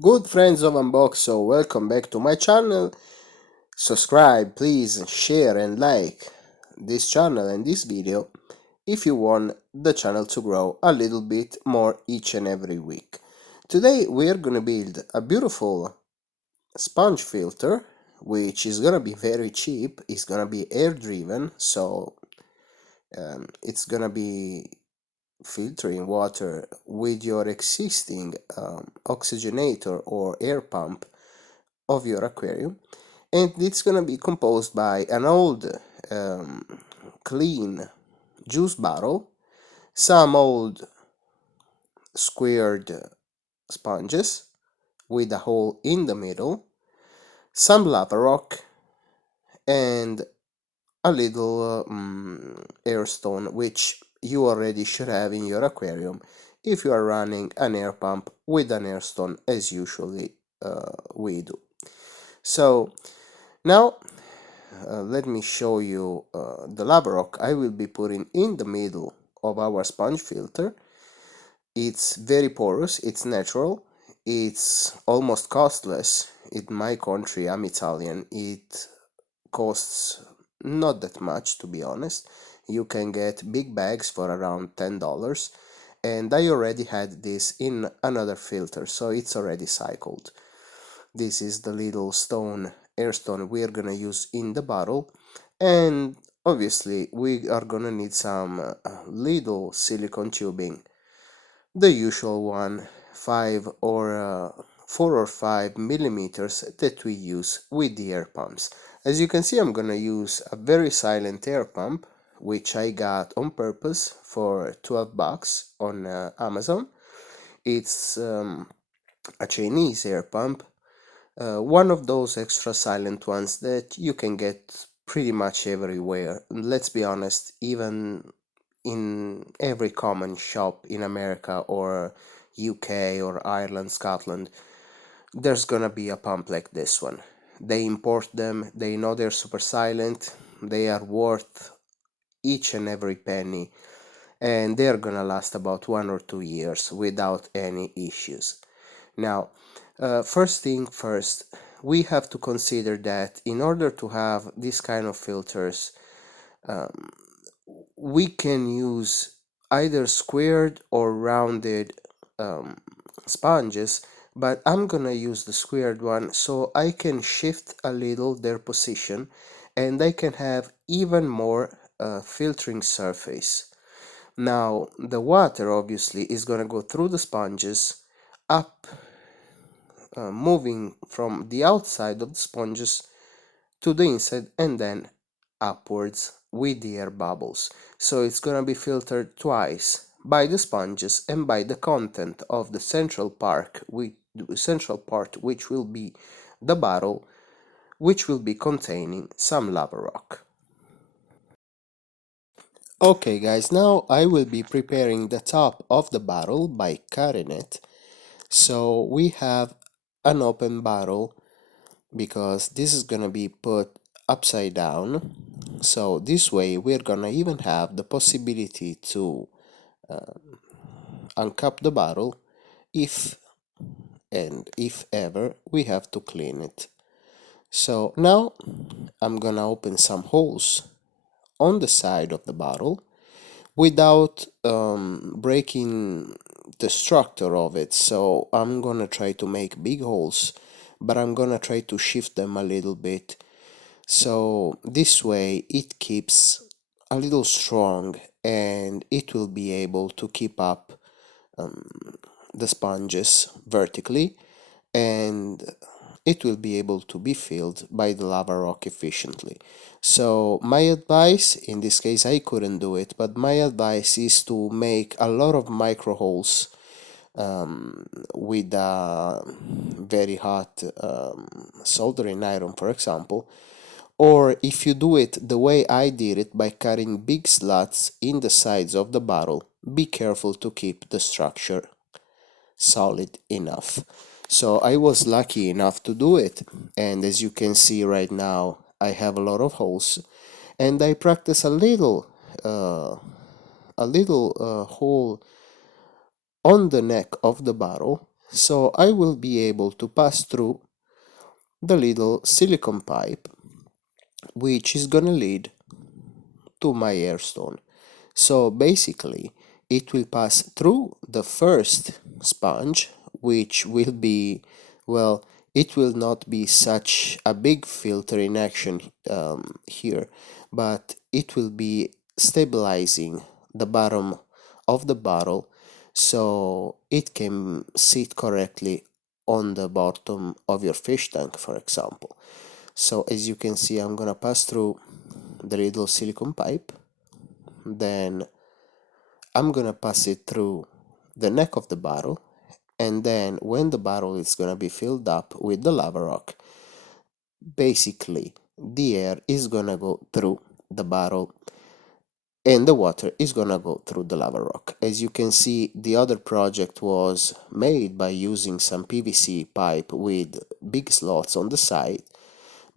Good friends of Unboxo, welcome back to my channel. Subscribe, please, share and like this channel and this video if you want the channel to grow a little bit more each and every week. Today we are gonna build a beautiful sponge filter which is gonna be very cheap. It's gonna be air driven, so it's gonna be filtering water with your existing oxygenator or air pump of your aquarium, and it's gonna be composed by an old um, clean juice bottle, some old squared sponges with a hole in the middle, some lava rock, and a little air stone, which you already should have in your aquarium if you are running an air pump with an air stone, as usually we do. So now let me show you the lava rock I will be putting in the middle of our sponge filter. It's very porous, it's natural, it's almost costless. In my country, I'm Italian, it costs not that much, to be honest. You can get big bags for around $10, and I already had this in another filter, so it's already cycled. This is the little stone, air stone we're gonna use in the bottle, and obviously we are gonna need some little silicone tubing, the usual one, 4 or 5 millimeters that we use with the air pumps. As you can see, I'm gonna use a very silent air pump which I got on purpose for $12 on Amazon. It's a Chinese air pump, one of those extra silent ones that you can get pretty much everywhere. Let's be honest, even in every common shop in America or UK or Ireland, Scotland, there's gonna be a pump like this one. They import them, they know they're super silent, they are worth each and every penny, and they're gonna last about 1 or 2 years without any issues. Now, first thing first, we have to consider that in order to have this kind of filters, um, we can use either squared or rounded um, sponges, but I'm gonna use the squared one so I can shift a little their position and I can have even more filtering surface. Now, the water obviously is gonna go through the sponges up, moving from the outside of the sponges to the inside and then upwards with the air bubbles. So it's gonna be filtered twice by the sponges and by the content of the central part, which will be the bottle, which will be containing some lava rock. Okay guys, now I will be preparing the top of the bottle by cutting it. So we have an open bottle because this is gonna be put upside down, so this way we're gonna even have the possibility to uncap the bottle if and if ever we have to clean it. So now I'm gonna open some holes on the side of the bottle without breaking the structure of it. So I'm gonna try to make big holes, but I'm gonna try to shift them a little bit, so this way it keeps a little strong and it will be able to keep up the sponges vertically, and it will be able to be filled by the lava rock efficiently. So my advice, in this case I couldn't do it, but my advice is to make a lot of micro holes with a very hot soldering iron, for example. Or if you do it the way I did it by cutting big slots in the sides of the bottle, be careful to keep the structure solid enough. So I was lucky enough to do it, and as you can see right now I have a lot of holes, and I practice a little hole on the neck of the bottle So I will be able to pass through the little silicone pipe, which is gonna lead to my air stone. So basically, it will pass through the first sponge, which will be, well, it will not be such a big filter in action here, but it will be stabilizing the bottom of the bottle so it can sit correctly on the bottom of your fish tank, for example. So as you can see, I'm gonna pass through the little silicone pipe, then I'm gonna pass it through the neck of the bottle, and then when the bottle is gonna be filled up with the lava rock, basically the air is gonna go through the bottle and the water is gonna go through the lava rock. As you can see, the other project was made by using some PVC pipe with big slots on the side,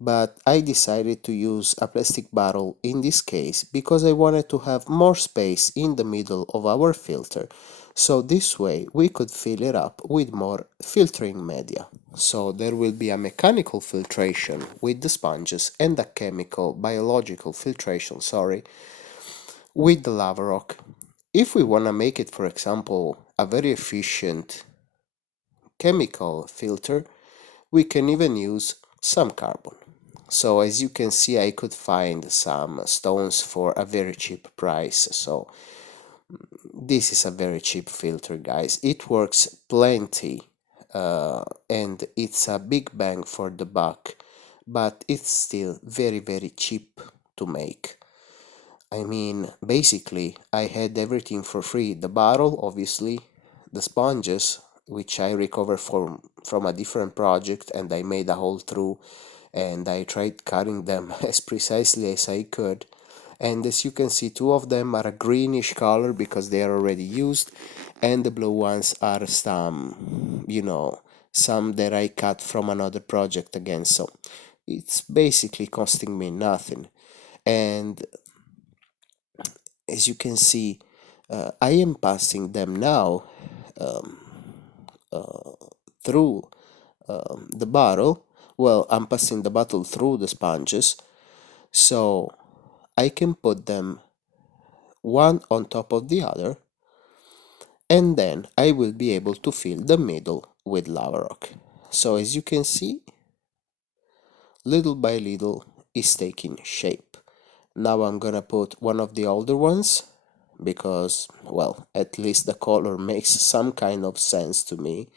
but I decided to use a plastic bottle in this case because I wanted to have more space in the middle of our filter, so this way we could fill it up with more filtering media. So there will be a mechanical filtration with the sponges and a chemical biological filtration, sorry, with the lava rock. If we want to make it, for example, a very efficient chemical filter, we can even use some carbon. So as you can see, I could find some stones for a very cheap price. So this is a very cheap filter, guys. It works plenty, and it's a big bang for the buck, but it's still very, very cheap to make. I mean, basically, I had everything for free. The bottle, obviously, the sponges, which I recovered from a different project, and I made a hole through, and I tried cutting them as precisely as I could. And as you can see, two of them are a greenish color because they are already used, and the blue ones are some, some that I cut from another project again. So it's basically costing me nothing. And as you can see, I am passing them now um, uh, through the bottle. Well, I'm passing the bottle through the sponges, so I can put them one on top of the other, and then I will be able to fill the middle with lava rock. So as you can see, little by little is taking shape. Now I'm gonna put one of the older ones because, well, at least the color makes some kind of sense to me,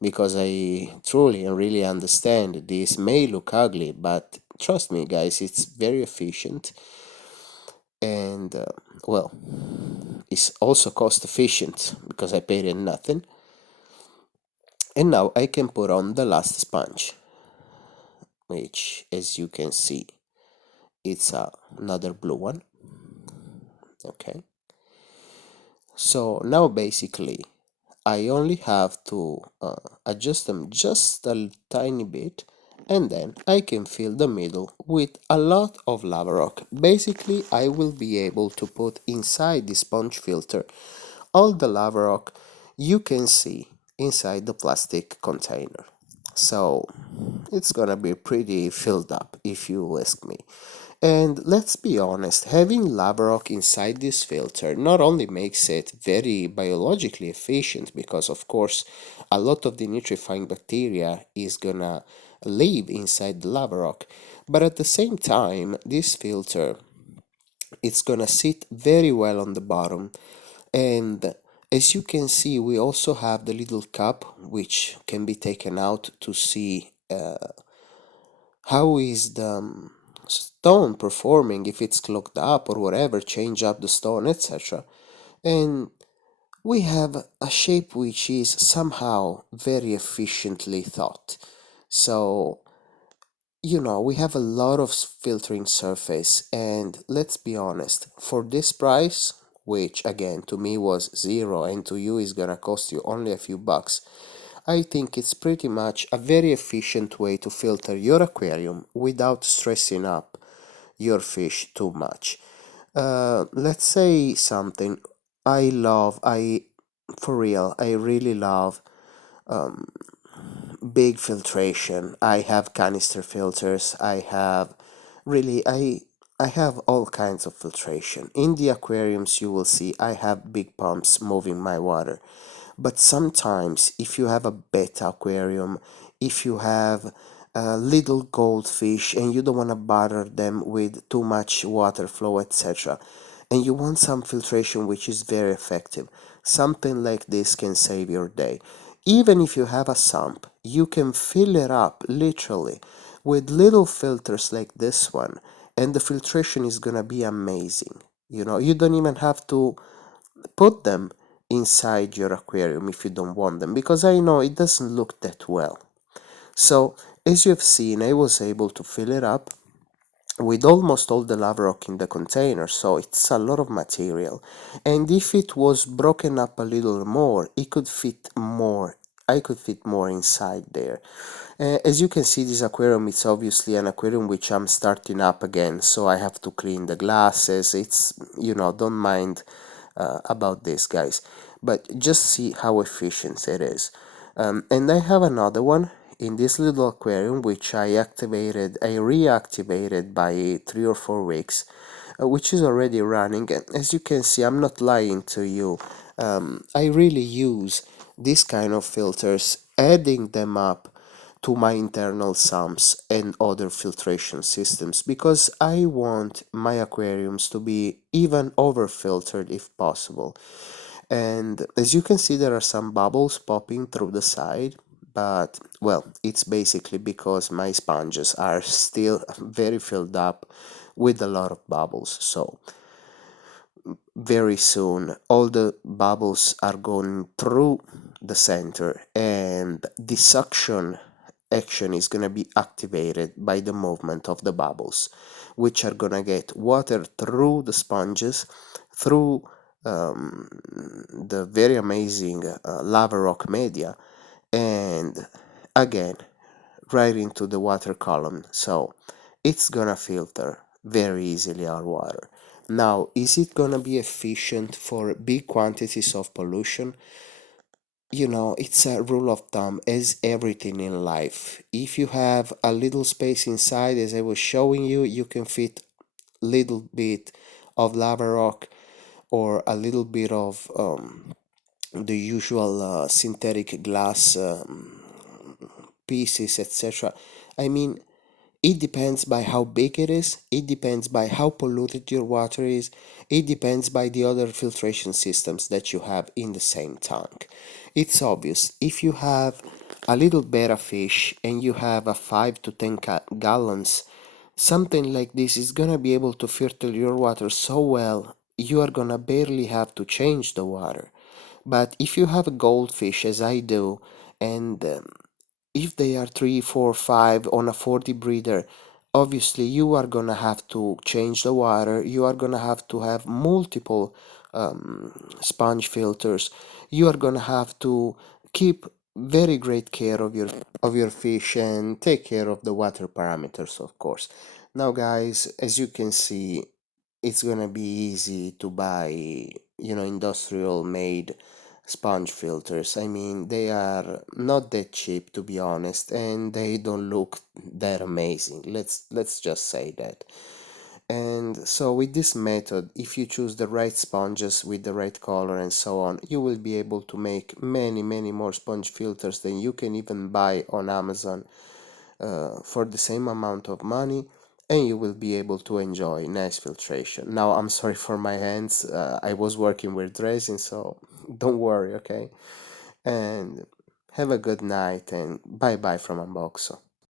because I truly and really understand this may look ugly, but trust me, guys, it's very efficient, and well, it's also cost efficient because I paid in nothing. And now I can put on the last sponge, which, as you can see, it's another blue one. Okay, so now basically I only have to adjust them just a tiny bit, and then I can fill the middle with a lot of lava rock. Basically, I will be able to put inside the sponge filter all the lava rock you can see inside the plastic container. So it's gonna be pretty filled up if you ask me. And let's be honest, having lava rock inside this filter not only makes it very biologically efficient, because of course a lot of the nitrifying bacteria is gonna live inside the lava rock, but at the same time this filter, it's gonna sit very well on the bottom. And as you can see, we also have the little cup which can be taken out to see how is the stone performing, if it's clogged up or whatever, change up the stone, etc. And we have a shape which is somehow very efficiently thought. So, we have a lot of filtering surface, and let's be honest, for this price, which again to me was zero and to you is gonna cost you only a few bucks, I think it's pretty much a very efficient way to filter your aquarium without stressing up your fish too much. Let's say something. For real, I really love um, big filtration. I have canister filters. I have really I have all kinds of filtration. In the aquariums you will see I have big pumps moving my water. But sometimes if you have a beta aquarium, if you have little goldfish and you don't want to bother them with too much water flow, etc., and you want some filtration which is very effective, something like this can save your day. Even if you have a sump, you can fill it up literally with little filters like this one, and the filtration is gonna be amazing. You don't even have to put them inside your aquarium if you don't want them, because I know it doesn't look that well. So, as you've seen, I was able to fill it up with almost all the lava rock in the container, so it's a lot of material. And if it was broken up a little more, it could fit more. I could fit more inside there. As you can see, this aquarium is obviously an aquarium which I'm starting up again, so I have to clean the glasses. Don't mind about this, guys, but just see how efficient it is. And I have another one in this little aquarium which I reactivated by 3 or 4 weeks, which is already running. And as you can see, I'm not lying to you. I really use this kind of filters, adding them up to my internal sumps and other filtration systems, because I want my aquariums to be even over filtered if possible. And as you can see, there are some bubbles popping through the side, but well, it's basically because my sponges are still very filled up with a lot of bubbles. So very soon all the bubbles are going through the center, and the suction action is going to be activated by the movement of the bubbles, which are going to get water through the sponges, through the very amazing lava rock media, and again right into the water column. So it's gonna filter very easily our water. Now, is it gonna be efficient for big quantities of pollution? It's a rule of thumb, as everything in life. If you have a little space inside, as I was showing you, you can fit little bit of lava rock or a little bit of the usual synthetic glass pieces, etc. I mean, it depends by how big it is, it depends by how polluted your water is, it depends by the other filtration systems that you have in the same tank. It's obvious, if you have a little betta fish and you have a 5 to 10 gallons, something like this is gonna be able to filter your water so well, you are gonna barely have to change the water. But if you have a goldfish, as I do, and if they are 3, 4, 5 on a 40 breeder, obviously you are gonna have to change the water. You are gonna have to have multiple sponge filters. You are gonna have to keep very great care of your fish and take care of the water parameters, of course. Now, guys, as you can see, it's gonna be easy to buy, industrial made sponge filters. I mean, they are not that cheap, to be honest, and they don't look that amazing. Let's just say that. And so with this method, if you choose the right sponges with the right color and so on, you will be able to make many more sponge filters than you can even buy on Amazon for the same amount of money, and you will be able to enjoy nice filtration. Now, I'm sorry for my hands, I was working with resin, so don't worry, okay? And have a good night, and bye bye from Unboxo.